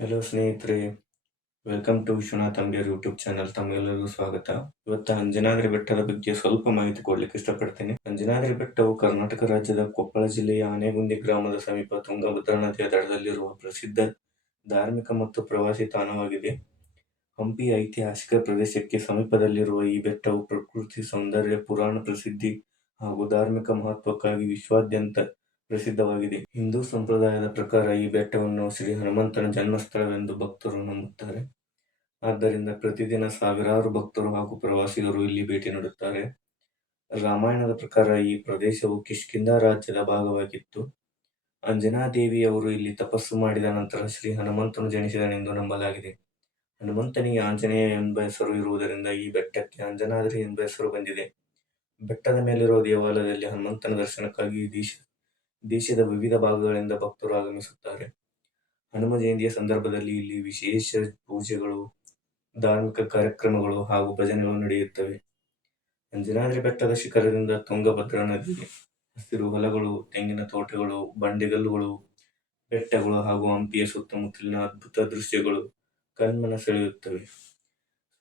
Hello ಸ್ನೇಹಿತರೆ, welcome to Vishwanath Angadiyar YouTube channel. ತಮಗೆಲ್ಲರಿಗೂ ಸ್ವಾಗತ. ಇವತ್ತು ಅಂಜನಾದ್ರಿ ಬೆಟ್ಟದ ಬಗ್ಗೆ ಸ್ವಲ್ಪ ಮಾಹಿತಿ ಕೊಡ್ಲಿಕ್ಕೆ ಇಷ್ಟಪಡ್ತೀನಿ. ಅಂಜನಾದ್ರಿ ಬೆಟ್ಟವು ಕರ್ನಾಟಕ ರಾಜ್ಯದ ಕೊಪ್ಪಳ ಜಿಲ್ಲೆಯ ಆನೆಗುಂದಿ ಗ್ರಾಮದ ಸಮೀಪ ತುಂಗಭದ್ರಾ ನದಿಯ ದಡದಲ್ಲಿರುವ ಪ್ರಸಿದ್ಧ ಧಾರ್ಮಿಕ ಮತ್ತು ಪ್ರವಾಸಿ ತಾಣವಾಗಿದೆ. ಹಂಪಿ ಐತಿಹಾಸಿಕ ಪ್ರದೇಶಕ್ಕೆ ಸಮೀಪದಲ್ಲಿರುವ ಈ ಬೆಟ್ಟವು ಪ್ರಕೃತಿ ಸೌಂದರ್ಯ, ಪುರಾಣ ಪ್ರಸಿದ್ಧಿ ಹಾಗೂ ಧಾರ್ಮಿಕ ಮಹತ್ವಕ್ಕಾಗಿ ವಿಶ್ವಾದ್ಯಂತ ಪ್ರಸಿದ್ಧವಾಗಿದೆ. ಹಿಂದೂ ಸಂಪ್ರದಾಯದ ಪ್ರಕಾರ ಈ ಬೆಟ್ಟವನ್ನು ಶ್ರೀ ಹನುಮಂತನ ಜನ್ಮಸ್ಥಳವೆಂದು ಭಕ್ತರು ನಂಬುತ್ತಾರೆ. ಆದ್ದರಿಂದ ಪ್ರತಿದಿನ ಸಾವಿರಾರು ಭಕ್ತರು ಹಾಗೂ ಪ್ರವಾಸಿಗರು ಇಲ್ಲಿ ಭೇಟಿ ನೀಡುತ್ತಾರೆ. ರಾಮಾಯಣದ ಪ್ರಕಾರ ಈ ಪ್ರದೇಶವು ಕಿಷ್ಕಿಂಧ ರಾಜ್ಯದ ಭಾಗವಾಗಿತ್ತು. ಅಂಜನಾದೇವಿಯವರು ಇಲ್ಲಿ ತಪಸ್ಸು ಮಾಡಿದ ನಂತರ ಶ್ರೀ ಹನುಮಂತನು ಜನಿಸಿದನೆಂದು ನಂಬಲಾಗಿದೆ. ಹನುಮಂತನಿಗೆ ಆಂಜನೇಯ ಎಂಬ ಹೆಸರು ಇರುವುದರಿಂದ ಈ ಬೆಟ್ಟಕ್ಕೆ ಅಂಜನಾದ್ರಿ ಎಂಬ ಹೆಸರು ಬಂದಿದೆ. ಬೆಟ್ಟದ ಮೇಲಿರುವ ದೇವಾಲಯದಲ್ಲಿ ಹನುಮಂತನ ದರ್ಶನಕ್ಕಾಗಿ ದೇಶದ ವಿವಿಧ ಭಾಗಗಳಿಂದ ಭಕ್ತರು ಆಗಮಿಸುತ್ತಾರೆ. ಹನುಮ ಜಯಂತಿಯ ಸಂದರ್ಭದಲ್ಲಿ ಇಲ್ಲಿ ವಿಶೇಷ ಪೂಜೆಗಳು, ಧಾರ್ಮಿಕ ಕಾರ್ಯಕ್ರಮಗಳು ಹಾಗೂ ಭಜನೆಗಳು ನಡೆಯುತ್ತವೆ. ಅಂಜನಾದ್ರಿ ಬೆಟ್ಟದ ಶಿಖರದಿಂದ ತುಂಗಭದ್ರಾ ನದಿ, ಹಸಿರು ಹೊಲಗಳು, ತೆಂಗಿನ ತೋಟಗಳು, ಬಂಡೆಗಲ್ಲುಗಳು, ಬೆಟ್ಟಗಳು ಹಾಗೂ ಹಂಪಿಯ ಸುತ್ತಮುತ್ತಲಿನ ಅದ್ಭುತ ದೃಶ್ಯಗಳು ಕಣ್ಮನ ಸೆಳೆಯುತ್ತವೆ.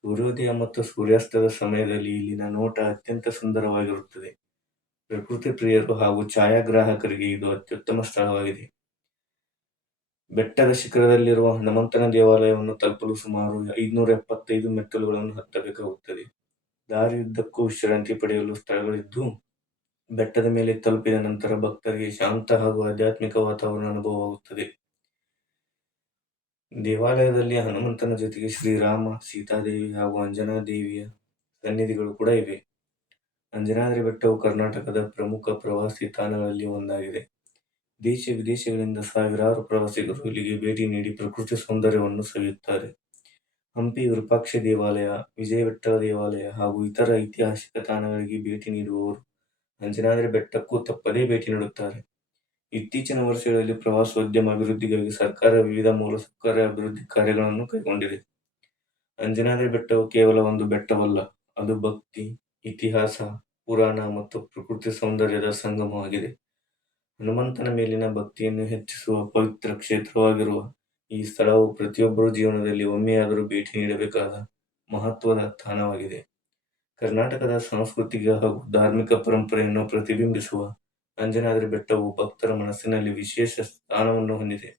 ಸೂರ್ಯೋದಯ ಮತ್ತು ಸೂರ್ಯಾಸ್ತದ ಸಮಯದಲ್ಲಿ ಇಲ್ಲಿನ ನೋಟ ಅತ್ಯಂತ ಸುಂದರವಾಗಿರುತ್ತದೆ. ಪ್ರಕೃತಿ ಪ್ರಿಯರು ಹಾಗೂ ಛಾಯಾಗ್ರಾಹಕರಿಗೆ ಇದು ಅತ್ಯುತ್ತಮ ಸ್ಥಳವಾಗಿದೆ. ಬೆಟ್ಟದ ಶಿಖರದಲ್ಲಿರುವ ಹನುಮಂತನ ದೇವಾಲಯವನ್ನು ತಲುಪಲು ಸುಮಾರು 575 ಮೆಟ್ಟಿಲುಗಳನ್ನು ಹತ್ತಬೇಕಾಗುತ್ತದೆ. ದಾರಿಯುದ್ದಕ್ಕೂ ವಿಶ್ರಾಂತಿ ಪಡೆಯಲು ಸ್ಥಳಗಳಿದ್ದು, ಬೆಟ್ಟದ ಮೇಲೆ ತಲುಪಿದ ನಂತರ ಭಕ್ತರಿಗೆ ಶಾಂತ ಹಾಗೂ ಆಧ್ಯಾತ್ಮಿಕ ವಾತಾವರಣ ಅನುಭವವಾಗುತ್ತದೆ. ದೇವಾಲಯದಲ್ಲಿ ಹನುಮಂತನ ಜೊತೆಗೆ ಶ್ರೀರಾಮ, ಸೀತಾದೇವಿ ಹಾಗೂ ಅಂಜನಾ ದೇವಿಯ ಸನ್ನಿಧಿಗಳು ಕೂಡ ಇವೆ. ಅಂಜನಾದ್ರಿ ಬೆಟ್ಟವು ಕರ್ನಾಟಕದ ಪ್ರಮುಖ ಪ್ರವಾಸಿ ತಾಣಗಳಲ್ಲಿ ಒಂದಾಗಿದೆ. ದೇಶ ವಿದೇಶಗಳಿಂದ ಸಾವಿರಾರು ಪ್ರವಾಸಿಗರು ಇಲ್ಲಿಗೆ ಭೇಟಿ ನೀಡಿ ಪ್ರಕೃತಿ ಸೌಂದರ್ಯವನ್ನು ಸವಿಯುತ್ತಾರೆ. ಹಂಪಿ ವಿರೂಪಾಕ್ಷ ದೇವಾಲಯ, ವಿಜಯ ವಿಠ್ಠಲ ದೇವಾಲಯ ಹಾಗೂ ಇತರ ಐತಿಹಾಸಿಕ ತಾಣಗಳಿಗೆ ಭೇಟಿ ನೀಡುವವರು ಅಂಜನಾದ್ರಿ ಬೆಟ್ಟಕ್ಕೂ ತಪ್ಪದೇ ಭೇಟಿ ನೀಡುತ್ತಾರೆ. ಇತ್ತೀಚಿನ ವರ್ಷಗಳಲ್ಲಿ ಪ್ರವಾಸೋದ್ಯಮ ಅಭಿವೃದ್ಧಿಗಾಗಿ ಸರ್ಕಾರ ವಿವಿಧ ಮೂಲಸೌಕರ್ಯ ಅಭಿವೃದ್ಧಿ ಕಾರ್ಯಗಳನ್ನು ಕೈಗೊಂಡಿದೆ. ಅಂಜನಾದ್ರಿ ಬೆಟ್ಟವು ಕೇವಲ ಒಂದು ಬೆಟ್ಟವಲ್ಲ, ಅದು ಭಕ್ತಿ, ಇತಿಹಾಸ, ಪುರಾಣ ಮತ್ತು ಪ್ರಕೃತಿ ಸೌಂದರ್ಯದ ಸಂಗಮವಾಗಿದೆ. ಹನುಮಂತನ ಮೇಲಿನ ಭಕ್ತಿಯನ್ನು ಹೆಚ್ಚಿಸುವ ಪವಿತ್ರ ಕ್ಷೇತ್ರವಾಗಿರುವ ಈ ಸ್ಥಳವು ಪ್ರತಿಯೊಬ್ಬರ ಜೀವನದಲ್ಲಿ ಒಮ್ಮೆಯಾದರೂ ಭೇಟಿ ನೀಡಬೇಕಾದ ಮಹತ್ವದ ತಾಣವಾಗಿದೆ. ಕರ್ನಾಟಕದ ಸಾಂಸ್ಕೃತಿಕ ಹಾಗೂ ಧಾರ್ಮಿಕ ಪರಂಪರೆಯನ್ನು ಪ್ರತಿಬಿಂಬಿಸುವ ಅಂಜನಾದ್ರಿ ಬೆಟ್ಟವು ಭಕ್ತರ ಮನಸ್ಸಿನಲ್ಲಿ ವಿಶೇಷ ಸ್ಥಾನವನ್ನು ಹೊಂದಿದೆ.